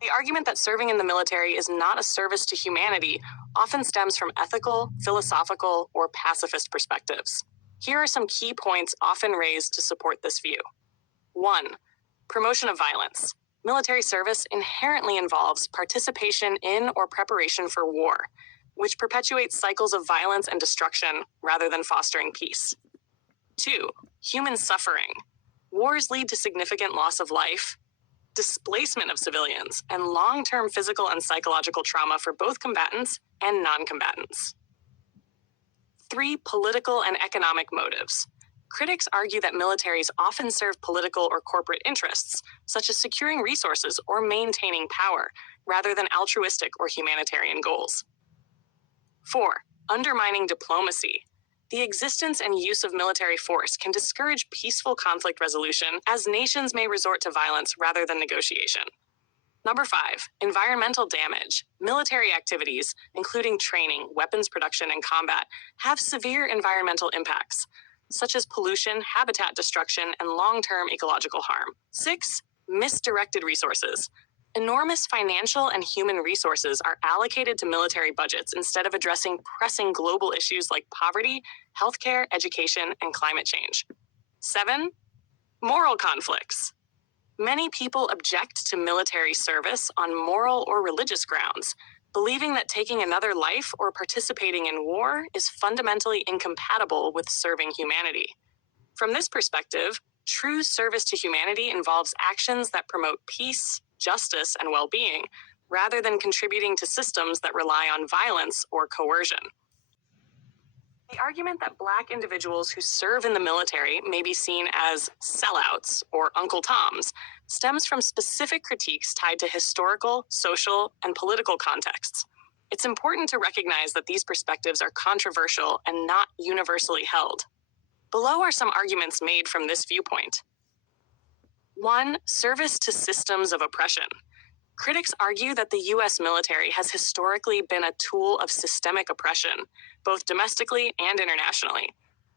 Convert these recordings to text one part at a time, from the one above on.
The argument that serving in the military is not a service to humanity often stems from ethical, philosophical, or pacifist perspectives. Here are some key points often raised to support this view. 1. Promotion of violence. Military service inherently involves participation in or preparation for war, which perpetuates cycles of violence and destruction rather than fostering peace. 2. Human suffering. Wars lead to significant loss of life, displacement of civilians, and long-term physical and psychological trauma for both combatants and non-combatants. 3. Political and economic motives. Critics argue that militaries often serve political or corporate interests, such as securing resources or maintaining power, rather than altruistic or humanitarian goals. 4. Undermining diplomacy. The existence and use of military force can discourage peaceful conflict resolution, as nations may resort to violence rather than negotiation. Number 5. Environmental damage. Military activities, including training, weapons production, and combat, have severe environmental impacts, such as pollution, habitat destruction, and long-term ecological harm. 6. Misdirected resources. Enormous financial and human resources are allocated to military budgets instead of addressing pressing global issues like poverty, healthcare, education, and climate change. 7. Moral conflicts. Many people object to military service on moral or religious grounds, believing that taking another life or participating in war is fundamentally incompatible with serving humanity. From this perspective, true service to humanity involves actions that promote peace, justice, and well-being, rather than contributing to systems that rely on violence or coercion. The argument that Black individuals who serve in the military may be seen as sellouts or Uncle Toms stems from specific critiques tied to historical, social, and political contexts. It's important to recognize that these perspectives are controversial and not universally held. Below are some arguments made from this viewpoint. 1. Service to systems of oppression. Critics argue that the U.S. military has historically been a tool of systemic oppression, both domestically and internationally.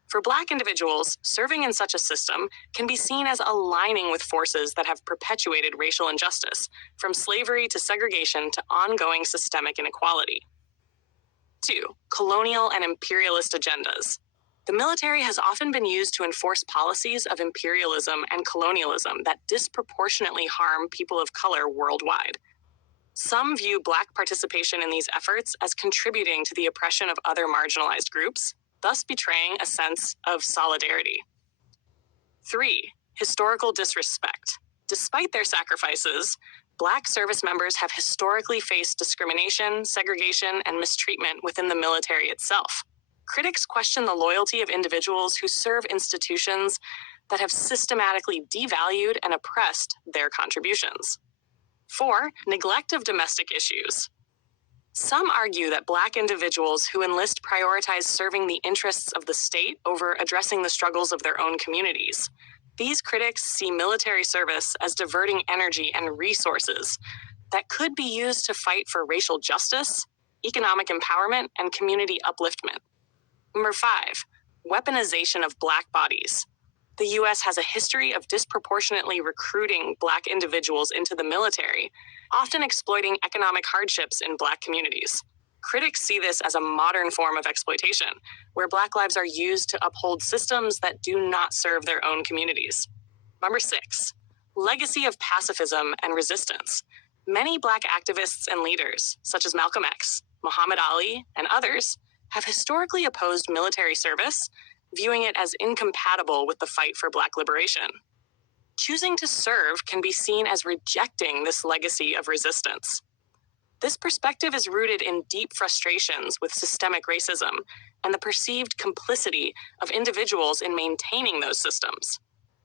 For Black individuals, serving in such a system can be seen as aligning with forces that have perpetuated racial injustice, from slavery to segregation to ongoing systemic inequality. 2. Colonial and imperialist agendas. The military has often been used to enforce policies of imperialism and colonialism that disproportionately harm people of color worldwide. Some view Black participation in these efforts as contributing to the oppression of other marginalized groups, thus betraying a sense of solidarity. 3. Historical disrespect. Despite their sacrifices, Black service members have historically faced discrimination, segregation, and mistreatment within the military itself. Critics question the loyalty of individuals who serve institutions that have systematically devalued and oppressed their contributions. 4. Neglect of domestic issues. Some argue that Black individuals who enlist prioritize serving the interests of the state over addressing the struggles of their own communities. These critics see military service as diverting energy and resources that could be used to fight for racial justice, economic empowerment, and community upliftment. Number 5. Weaponization of Black bodies. The U.S. has a history of disproportionately recruiting Black individuals into the military, often exploiting economic hardships in Black communities. Critics see this as a modern form of exploitation, where Black lives are used to uphold systems that do not serve their own communities. Number 6. Legacy of pacifism and resistance. Many Black activists and leaders, such as Malcolm X, Muhammad Ali, and others, have historically opposed military service, viewing it as incompatible with the fight for Black liberation. Choosing to serve can be seen as rejecting this legacy of resistance. This perspective is rooted in deep frustrations with systemic racism and the perceived complicity of individuals in maintaining those systems.